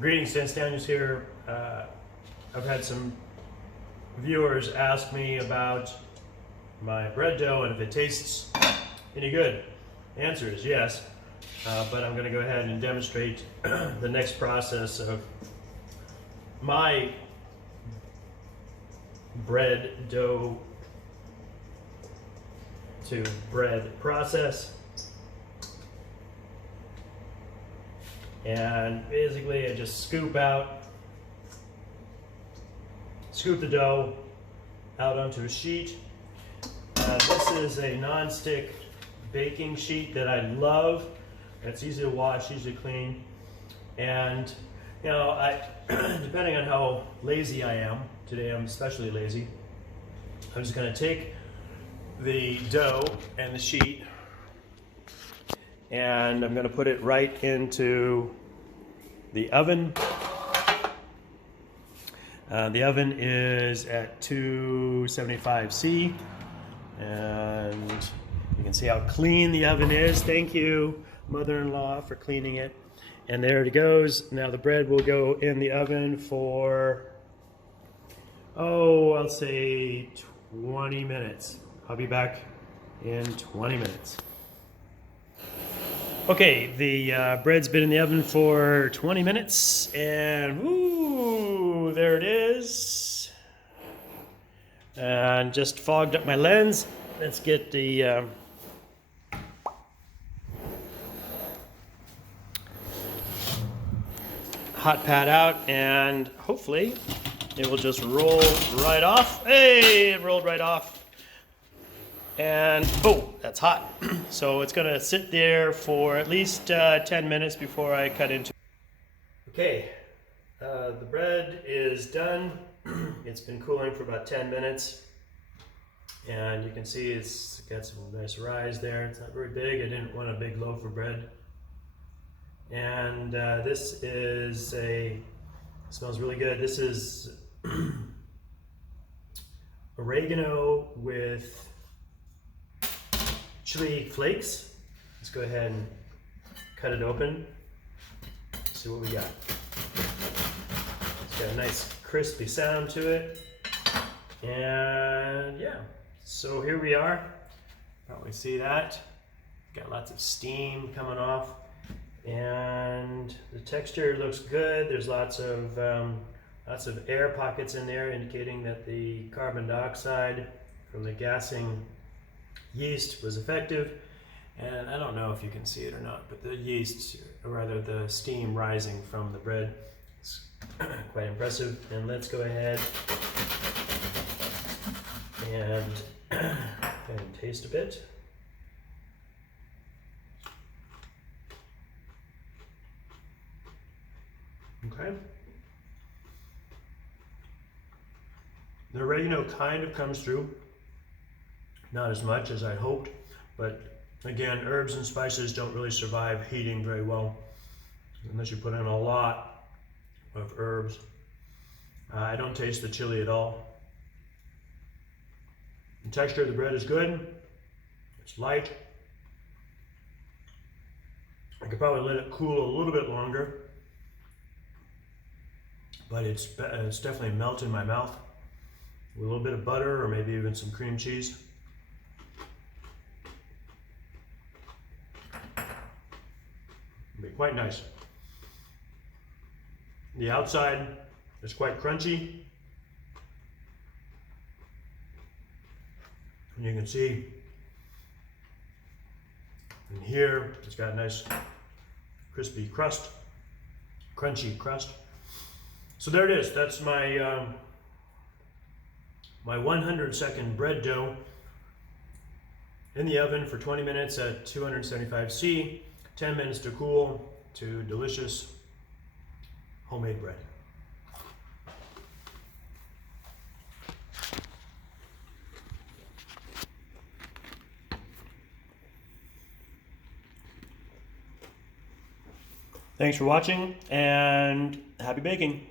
Greetings, Dan Daniels here. I've had some viewers ask me about my bread dough and if it tastes any good. The answer is yes, but I'm going to go ahead and demonstrate the next process of my bread dough to bread process. And basically I just scoop the dough out onto a sheet. This is a non-stick baking sheet that I love. It's easy to wash, easy to clean. And you know, depending on how lazy I am, today I'm especially lazy, I'm just gonna take the dough and the sheet and I'm going to put it right into the oven. The oven is at 275°C, and you can see how clean the oven is. Thank you, mother-in-law, for cleaning it. And there it goes. Now the bread will go in the oven for, I'll say 20 minutes. I'll be back in 20 minutes. Okay, the bread's been in the oven for 20 minutes, and woo, there it is. And just fogged up my lens. Let's get the hot pad out, and hopefully it will just roll right off. Hey, it rolled right off. And oh, that's hot. So it's gonna sit there for at least 10 minutes before I cut into it. Okay, the bread is done. It's been cooling for about 10 minutes. And you can see it's got some nice rise there. It's not very big. I didn't want a big loaf of bread. And this is smells really good. This is oregano with chili flakes. Let's go ahead and cut it open. See what we got. It's got a nice crispy sound to it. And yeah, so here we are. Probably see that. Got lots of steam coming off. And the texture looks good. There's lots of air pockets in there, indicating that the carbon dioxide from the gassing yeast was effective. And I don't know if you can see it or not, but the yeast, or rather the steam rising from the bread, is quite impressive. And let's go ahead and taste a bit. Okay. The oregano kind of comes through. Not as much as I hoped, but again, herbs and spices don't really survive heating very well unless you put in a lot of herbs. I don't taste the chili at all. The texture of the bread is good. It's light. I could probably let it cool a little bit longer, but it's definitely melt in my mouth with a little bit of butter or maybe even some cream cheese. Be quite nice. The outside is quite crunchy. And you can see in here it's got a nice crispy crust, crunchy crust. So there it is. That's my my 100-second bread dough in the oven for 20 minutes at 275°C. 10 minutes to cool to delicious homemade bread. Thanks for watching and happy baking.